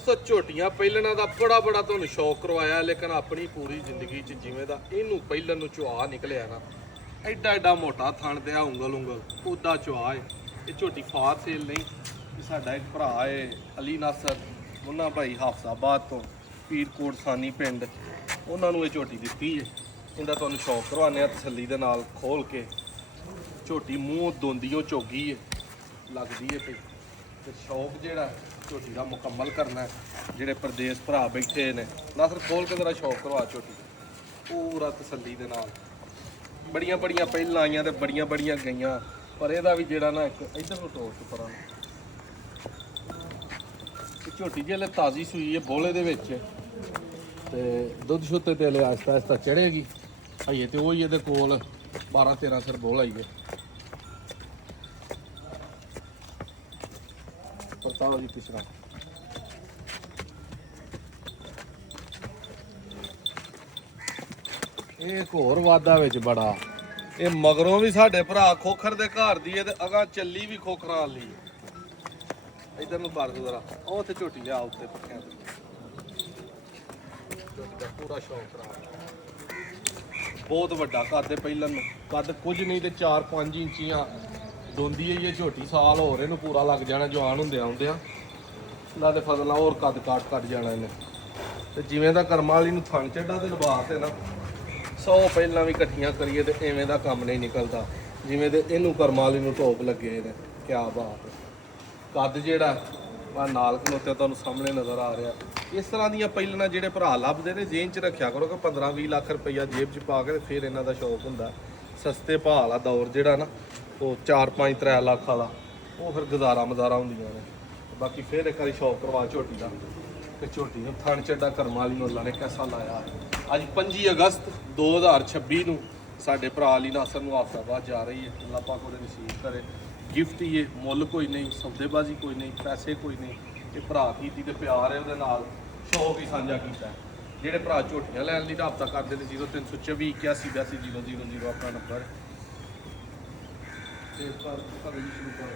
ਸੋ ਝੋਟੀਆਂ ਪਹਿਲਣਾ ਦਾ ਬੜਾ ਤੁਹਾਨੂੰ ਸ਼ੌਕ ਕਰਵਾਇਆ, ਲੇਕਿਨ ਆਪਣੀ ਪੂਰੀ ਜ਼ਿੰਦਗੀ 'ਚ ਜਿਵੇਂ ਦਾ ਇਹਨੂੰ ਪਹਿਲਣ ਨੂੰ ਚੁਆ ਨਿਕਲਿਆ ਨਾ, ਐਡਾ ਮੋਟਾ ਥਣ ਤੇ ਆ ਉਂਗਲ ਉਹਦਾ ਚੁਆ ਏ। ਇਹ ਝੋਟੀ ਫਾਰ ਸੇਲ ਨਹੀਂ। ਇਹ ਸਾਡਾ ਇੱਕ ਭਰਾ ਏ ਅਲੀ ਨਾਸਰ, ਉਹਨਾਂ ਭਾਈ ਹਾਫਸਾਬਾਦ ਤੋਂ ਪੀਰਕੋਟ ਸਾਨੀ ਪਿੰਡ, ਉਹਨਾਂ ਨੂੰ ਇਹ ਝੋਟੀ ਦਿੱਤੀ ਏ। ਇਹਦਾ ਤੁਹਾਨੂੰ ਸ਼ੌਕ ਕਰਵਾਉਂਦੇ ਆ ਤਸੱਲੀ ਦੇ ਨਾਲ ਖੋਲ ਕੇ। ਝੋਟੀ ਮੂੰਹ ਦੋਂਦੀਓ ਝੋਗੀ ਏ, ਲੱਗਦੀ ਏ ਪਈ। ਤੇ ਸ਼ੌਕ ਜਿਹੜਾ ਝੋਟੀ ਦਾ ਮੁਕੰਮਲ ਕਰਨਾ, ਜਿਹੜੇ ਪ੍ਰਦੇਸ਼ ਭਰਾ ਬੈਠੇ ਨੇ, ਨਾਸਰ ਖੋਲ ਕੇ ਜ਼ਰਾ ਸ਼ੌਕ ਕਰਵਾ ਝੋਟੀ ਪੂਰਾ ਤਸੱਲੀ ਦੇ ਨਾਲ। ਬੜੀਆਂ ਪਹਿਲਾਂ ਆਈਆਂ ਤੇ ਬੜੀਆਂ ਗਈਆਂ, ਪਰ ਇਹਦਾ ਵੀ ਜਿਹੜਾ ਨਾ ਇੱਕ ਇੱਧਰ ਨੂੰ ਟੋਕ ਪਰਾਂ ਝੋਟੀ ਜਿਹੜੇ ਤਾਜ਼ੀ ਸੂਈ ਹੈ ਬੋਲੇ ਦੇ ਵਿੱਚ, ਤੇ ਦੁੱਧ ਛੁੱਤੇ ਤੇ ਹਲੇ ਆਸਤਾ ਚੜ੍ਹੇਗੀ। ਹਈਏ ਤੇ ਉਹੀ ਇਹਦੇ ਕੋਲ 12-13 ਸਿਰ ਬੋਲ ਆਈ ਹੈ। ਪਤਾ ਜੀ ਕਿਸ ਤਰ੍ਹਾਂ ਇਹ ਇੱਕ ਹੋਰ ਵਾਧਾ ਵਿੱਚ ਬੜਾ। ਇਹ ਮਗਰੋਂ ਵੀ ਸਾਡੇ ਭਰਾ ਖੋਖਰ ਦੇ ਘਰ ਦੀ ਹੈ ਤੇ ਅਗਾਂ ਚੱਲੀ ਵੀ ਖੋਖਰਾਂ ਵਾਲੀ। ਇਧਰ ਨੂੰ ਕਰ ਦੋ ਜ਼ਰਾ, ਉਹ ਉੱਥੇ ਝੋਟੀ ਲਿਆ ਉੱਤੇ ਪੱਖਿਆਂ ਤੇ। ਪੂਰਾ ਸ਼ੌਕ ਕਰਾ, ਬਹੁਤ ਵੱਡਾ ਕੱਦ ਪਹਿਲਣ ਨੂੰ, ਕੱਦ ਕੁਝ ਨਹੀਂ ਤੇ 4-5 ਇੰਚੀਆਂ ਦੋਂਦੀ ਹੈ ਇਹ ਝੋਟੀ। ਸਾਲ ਹੋਰ ਇਹਨੂੰ ਪੂਰਾ ਲੱਗ ਜਾਣਾ ਜਵਾਨ ਹੁੰਦਿਆਂ ਨਾ ਤੇ ਫਸਲਾਂ ਹੋਰ ਕੱਦ ਜਾਣਾ ਇਹਨੇ। ਤੇ ਜਿਵੇਂ ਦਾ ਕਰਮਾਂ ਵਾਲੀ ਨੂੰ ਥਣ ਚੱਡਾ ਤੇ ਲਿਬਾਸ ਹੈ ਨਾ, 100 ਪਹਿਲਾਂ ਵੀ ਇਕੱਠੀਆਂ ਕਰੀਏ ਤੇ ਐਵੇਂ ਦਾ ਕੰਮ ਨਹੀਂ ਨਿਕਲਦਾ ਜਿਵੇਂ ਦੇ ਇਹਨੂੰ ਕਰਮਾਂ ਵਾਲੀ ਨੂੰ ਟੋਪ ਲੱਗੇ ਨੇ। ਕਿਆ ਬਾਤ ਹੈ। ਕੱਦ ਜਿਹੜਾ ਆ ਨਾਲ ਖਲੋਤੇ ਤੁਹਾਨੂੰ ਸਾਹਮਣੇ ਨਜ਼ਰ ਆ ਰਿਹਾ। ਇਸ ਤਰ੍ਹਾਂ ਦੀਆਂ ਪਹਿਲਾਂ ਜਿਹੜੇ ਭਰਾ ਲੱਭਦੇ ਨੇ ਜੇਨ 'ਚ ਰੱਖਿਆ ਕਰੋ ਕਿ 15-20 ਲੱਖ ਰੁਪਈਆ ਜੇਬ 'ਚ ਪਾ ਕੇ ਤੇ ਫਿਰ ਇਹਨਾਂ ਦਾ ਸ਼ੌਕ ਹੁੰਦਾ। ਸਸਤੇ ਭਾਅ ਵਾਲਾ ਦੌਰ ਜਿਹੜਾ ਨਾ, ਉਹ 4-5-3 ਲੱਖ ਵਾਲਾ, ਉਹ ਫਿਰ ਗੁਜ਼ਾਰਾ ਹੁੰਦੀਆਂ ਨੇ। ਬਾਕੀ ਫਿਰ ਇੱਕ ਵਾਰੀ ਸ਼ੌਕ ਕਰਵਾ ਝੋਟੀ ਦਾ, ਤੇ ਝੋਟੀ ਨੂੰ ਥਣ ਚੱਡਾ ਕਰਮਾਂ ਵਾਲੀ ਨੂੰ ਅੱਲਾ ਨੇ ਕੈਸਾ ਲਾਇਆ। ਅੱਜ 25 ਅਗਸਤ 2026 ਨੂੰ ਸਾਡੇ ਭਰਾ ਅਲੀ ਨਾਸਰ ਨੂੰ ਹਾਫਸਾਬਾਦ ਜਾ ਰਹੀ ਹੈ। ਅੱਲਾ ਪਾਕ ਉਹਦੇ ਨਸੀਬ ਕਰੇ। ਗਿਫਟ ਹੀ ਹੈ, ਮੁੱਲ ਕੋਈ ਨਹੀਂ, ਸੌਦੇਬਾਜ਼ੀ ਕੋਈ ਨਹੀਂ, ਪੈਸੇ ਕੋਈ ਨਹੀਂ। ਇਹ ਭਰਾ ਕੀਤੀ ਤੇ ਪਿਆਰ ਹੈ ਉਹਦੇ ਨਾਲ, ਸ਼ੌਕ ਹੀ ਸਾਂਝਾ ਕੀਤਾ। ਜਿਹੜੇ ਭਰਾ ਝੋਟੀਆਂ ਲੈਣ ਲਈ ਰਾਬਤਾ ਕਰਦੇ ਨੇ 0324 8182 ਆਪਣਾ ਨੰਬਰ ਤੇ ਸ਼ੁਰੂ ਕਰੋ।